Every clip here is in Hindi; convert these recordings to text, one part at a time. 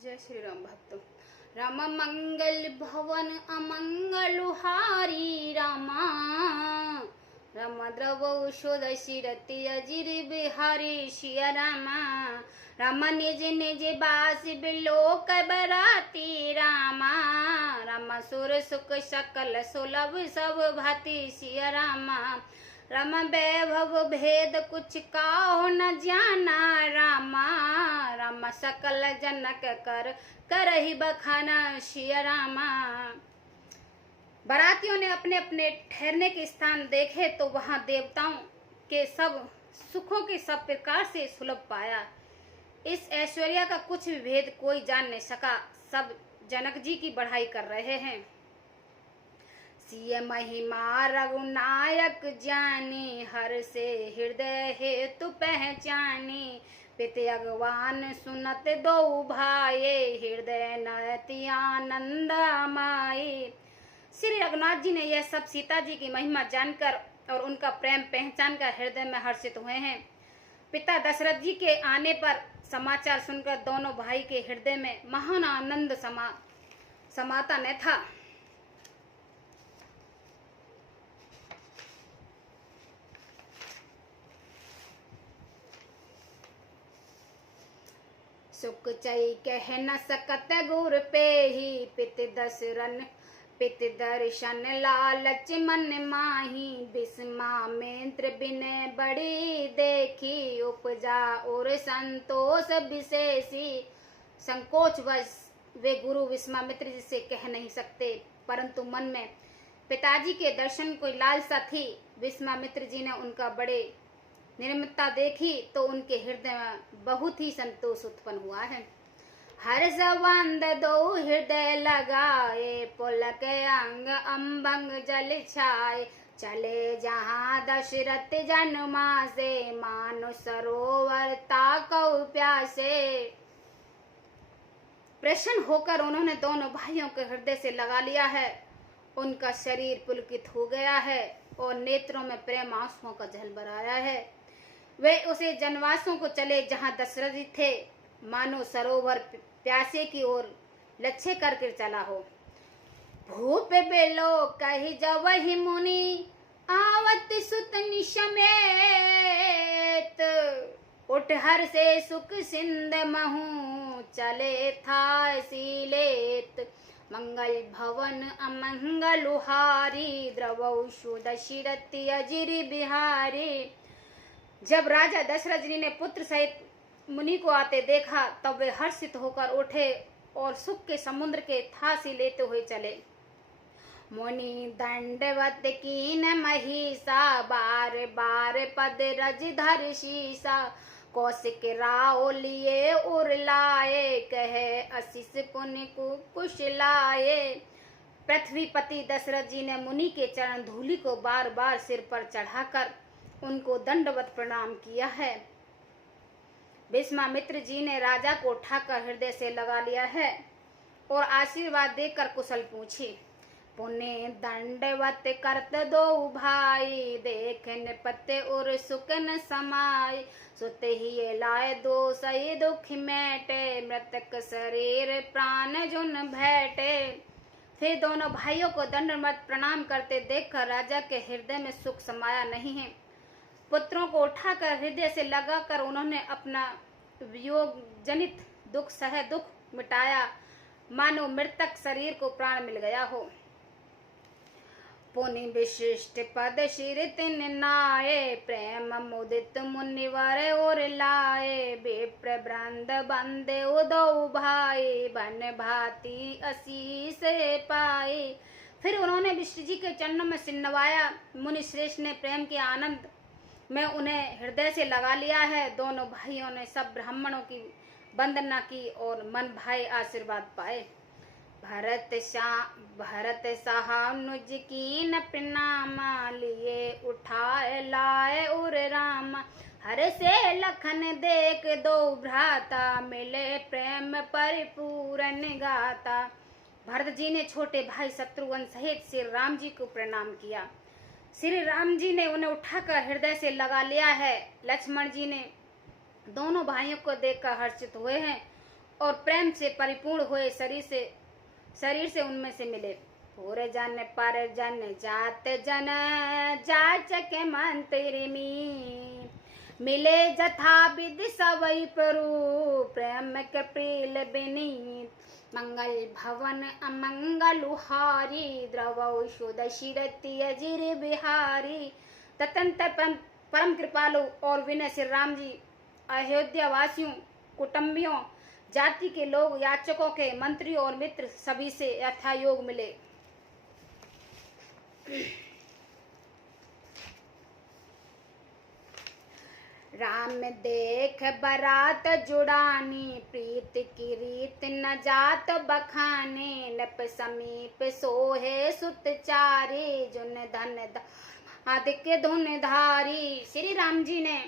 जय श्री राम भक्तों। राम मंगल भवन अमंगलहारी रामा, राम द्रवौषध शिरति अजिर बिहारी शिया रामा। राम निज निज बास बिलोक बराती रामा, राम सुर सुख सकल सुलभ सब भांति सिया रामा। राम वैभव भेद कुछ काहो न जाना रामा, राम सकल जनक कर करहि बखाना सिया रामा। बारातियों ने अपने अपने ठहरने के स्थान देखे तो वहां देवताओं के सब सुखों के सब प्रकार से सुलभ पाया। इस ऐश्वर्य का कुछ भी भेद कोई जान नहीं सका। सब जनक जी की बढ़ाई कर रहे हैं। सिय महिमा रघुनायक जानी, हर से हृदय हेतु पहचानी। पित अगवान सुनत दो भाये, हृदय नयति आनंद माई। श्री रघुनाथ जी ने यह सब सीता जी की महिमा जानकर और उनका प्रेम पहचान कर हृदय में हर्षित हुए हैं। पिता दशरथ जी के आने पर समाचार सुनकर दोनों भाई के हृदय में महान आनंद समाता न था। सुख चई कह न सकत गुर पे ही, पित दर्शन लालच मन माही। बिस्मा मेंत्र बिने बड़ी देखी, उपजा और संतोष विशेषी। संकोच वश वे गुरु विश्वामित्र जी से कह नहीं सकते, परंतु मन में पिताजी के दर्शन को लालसा थी। विश्वामित्र जी ने उनका बड़े निर्ममता देखी तो उनके हृदय में बहुत ही संतोष उत्पन्न हुआ है। हर संबंध दो हृदय लगाए, पुलक अंग अम्बंग जल छाए। चले जहाँ दशरथ जन्मा से, मानो सरोवर ताकौ प्यासे। प्रसन्न होकर उन्होंने दोनों भाइयों के हृदय से लगा लिया है। उनका शरीर पुलकित हो गया है और नेत्रों में प्रेम आंसुओं का जल भराया है। वे उसे जनवासों को चले जहाँ दशरथ जी थे, मानो सरोवर प्यासे की ओर लक्ष्य करके चला हो। भूप बेलो कही जवहि मुनि, आवत सुत निशमेत। उठ हर से सुख सिंध महु, चले था सीलेत। मंगल भवन अमंगलहारी, द्रवौषध शिरति अजिर बिहारी। जब राजा दशरथ जी ने पुत्र सहित मुनि को आते देखा तब वे हर्षित होकर उठे और सुख के समुद्र के थासी लेते हुए चले। मुनि दंडवत कीन महिषा, बार बार पद रज धर शीसा। कौशिक राव लिए उर लाए, कहे आशीष पुण्य कुश लाए। पृथ्वीपति दशरथ जी ने मुनि के चरण धूलि को बार बार सिर पर चढ़ाकर उनको दंडवत प्रणाम किया है। विश्वामित्र जी ने राजा को उठाकर हृदय से लगा लिया है और आशीर्वाद देकर कुशल पूछी। पुण्य दंडवत करत दो भाई, देखन पते और सुकन समाय। सुत ही लाए दो सही दुख मेटे, मृतक शरीर प्राण जुन भेटे। फिर दोनों भाइयों को दंडवत प्रणाम करते देखकर राजा के हृदय में सुख समाया नहीं है। पुत्रों को उठाकर हृदय से लगाकर उन्होंने अपना वियोग जनित दुख सह दुख मिटाया, मानो मृतक शरीर को प्राण मिल गया हो। पुनि विशिष्ट पद शिर तिन नाये, प्रेम मुदित मुनिवर और लाए। विप्र वृंद बंदे उदो भाई, बन भांति आशीष पाए। फिर उन्होंने विष्णु जी के चरणों में सिर नवाया। मुनि श्रेष्ठ ने प्रेम के आनंद में उन्हें हृदय से लगा लिया है। दोनों भाइयों ने सब ब्राह्मणों की वंदना की और मन भाई आशीर्वाद पाए। भरत सहानुज कीन प्रणाम, लिए उठाए लाए उर राम। हर से लखन देख दो भ्राता, मिले प्रेम परिपूर्ण गाता। भरत जी ने छोटे भाई शत्रुघ्न सहित श्री राम जी को प्रणाम किया। श्री राम जी ने उन्हें उठाकर हृदय से लगा लिया है। लक्ष्मण जी ने दोनों भाइयों को देखकर हर्षित हुए हैं और प्रेम से परिपूर्ण हुए शरीर से उनमें से मिले। पूरे जन पर जन जात जन जाचक मंत्री मी मिले जथा विधि सवै प्रभु प्रेम के प्रिय बिनीत मंगल भवन अमंगलुहारी द्रवौ शुद्ध शिरति अजिर बिहारी। ततंत परम कृपालु और विनय श्री राम जी अयोध्या वासियों, कुटुंबियों, जाति के लोग, याचकों के, मंत्री और मित्र सभी से यथायोग मिले। राम देख बरात जुड़ानी प्रीत की रीत न जात बखाने नप समीप सोहे सुत चारे जुन धन अधिक धुन धारी। श्री राम जी ने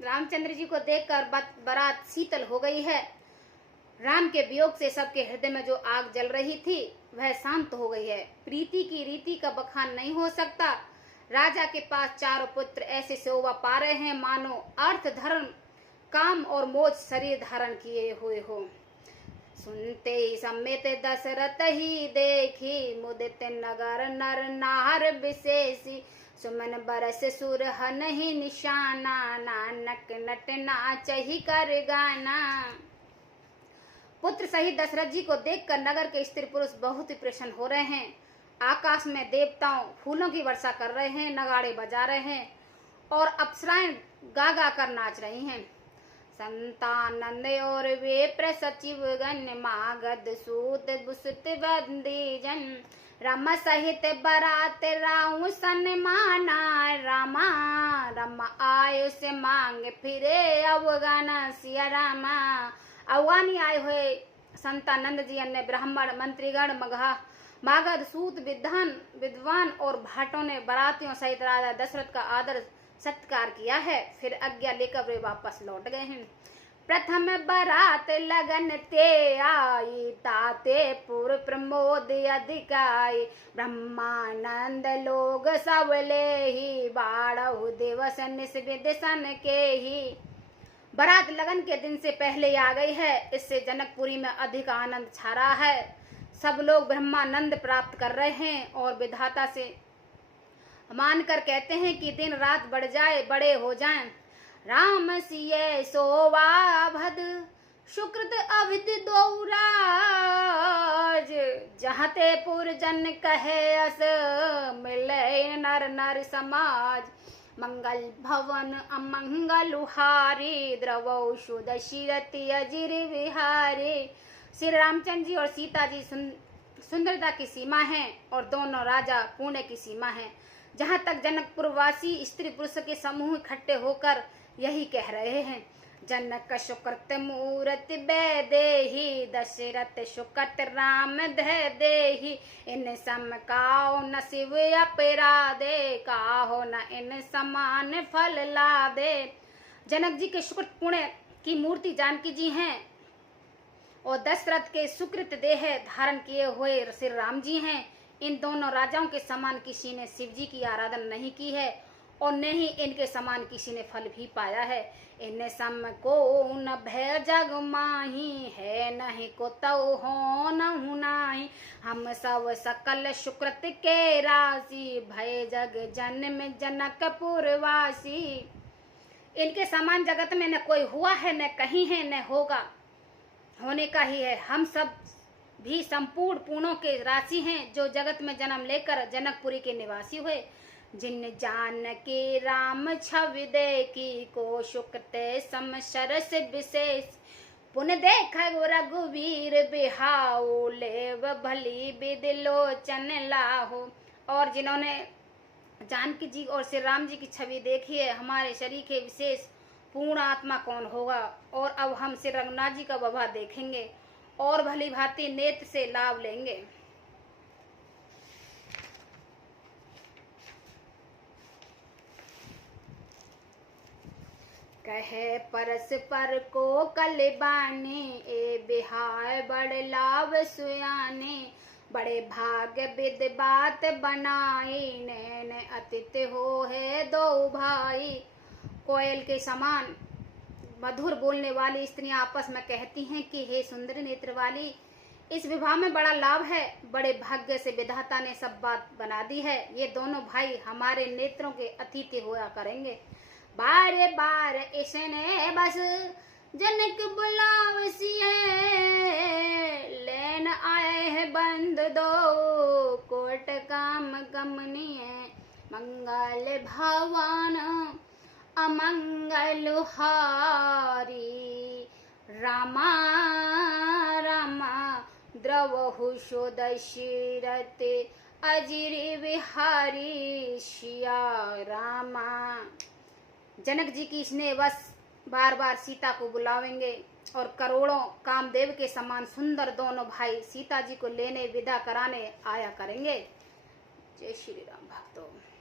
रामचंद्र जी को देखकर बारात शीतल हो गई है। राम के वियोग से सबके हृदय में जो आग जल रही थी वह शांत हो गई है। प्रीति की रीति का बखान नहीं हो सकता। राजा के पास चारों पुत्र ऐसे शोभा पा रहे हैं मानो अर्थ धर्म काम और मोज शरीर धारण किए हुए हो। सुनते ही समेत दशरथ ही देखी मुदित नगर नर नार विशेषी सुमन बरस सुर हन ही निशाना नानक नट नाच ही कर गाना। पुत्र सहित दशरथ जी को देखकर नगर के स्त्री पुरुष बहुत ही प्रसन्न हो रहे हैं। आकाश में देवताओं फूलों की वर्षा कर रहे हैं, नगाड़े बजा रहे हैं और अप्सराएं गा गा कर नाच रही हैं। संतानंद और वे प्रसचिव गण मागध सूत बुसुत बंदी जन राम सहित बरात राहु सन्माना रामा रामा आयुष मांग फिरे अवगाना सिया रामा। अवगानी आए हुए संतानंद जी अन्य ब्राह्मण मंत्रीगण मागध सूत विद्वान और भाटों ने बरातियों सहित राजा दशरथ का आदर सत्कार किया है। फिर आज्ञा लेकर वे वापस लौट गए हैं। प्रथम बरात लगन ते आई ताते पूर्व प्रमोद अधिकाई ब्रह्मानंद लोग सबले ही बाढ़ दिवस निस्विदिशन के ही। बारात लगन के दिन से पहले आ गई है, इससे जनकपुरी में अधिक आनंद छा रहा है। सब लोग ब्रह्मानंद प्राप्त कर रहे हैं और विधाता से मानकर कहते हैं कि दिन रात बढ़ जाए बड़े हो जाएं। राम सिय सोवाभद सुकृत अविद दौराज जहते पुर जन कहे अस मिले नर नर समाज मंगल भवन अमंगलुहारी द्रवौ शुद्ध शिरति अजिर विहारी। श्री रामचंद्र जी और सीता जी सुंदरता की सीमा है और दोनों राजा पुण्य की सीमा है। जहाँ तक जनकपुर वासी स्त्री पुरुष के समूह इकट्ठे होकर यही कह रहे हैं। जनक सुकृत मूरत बेदेही दशरथ सुकृत राम दे देही इन सम काओ न शिव अपराधे काहो न इन समान फल लादे। जनक जी के सुकृत पुण्य की मूर्ति जानकी जी हैं और दशरथ के सुकृत देह धारण किए हुए श्री राम जी हैं। इन दोनों राजाओं के समान किसी ने शिव जी की आराधना नहीं की है और न ही इनके समान किसी ने फल भी पाया है। इन सम को न भय जग माही है नहीं को तव हो न नाही हम सब सकल सुकृत के राशि भय जग जन्म जनकपुर वासी। इनके समान जगत में न कोई हुआ है न कहीं है न होगा, होने का ही है। हम सब भी संपूर्ण पूर्णों के राशि हैं जो जगत में जन्म लेकर जनकपुरी के निवासी हुए। जिन जान के राम छवि देखी को शुक्ते सम सरस विशेष पुन देख रघुवीर बिहाओ लेव भली बिदलोचन लाहो। और जिन्होंने जानकी जी और श्री राम जी की छवि देखी है हमारे शरीर के विशेष पूर्ण आत्मा कौन होगा। और अब हम श्री रघुनाथ जी का विवाह देखेंगे और भली भांति नेत्र से लाभ लेंगे। कहे परस्पर को कलबाने ए बिहार बड़ लाभ सुयाने बड़े भाग्य विद बात बनाई नैन अतिथि हो है दो भाई। कोयल के समान मधुर बोलने वाली स्त्रियां आपस में कहती हैं कि हे सुंदर नेत्र वाली, इस विवाह में बड़ा लाभ है, बड़े भाग्य से विधाता ने सब बात बना दी है। ये दोनों भाई हमारे नेत्रों के अतिथि हुआ करेंगे। बार बार इसने बस जनक बुलावसी है, लेन आए है बंद दो कोट काम कमनीय, मंगल भवन अमंगल हारी, रामा रामा द्रवहु सो दशरथ अजिर बिहारी, सिया रामा। जनक जी की स्नेह बस बार बार सीता को बुलावेंगे और करोड़ों कामदेव के समान सुंदर दोनों भाई सीता जी को लेने विदा कराने आया करेंगे। जय श्री राम भक्तों।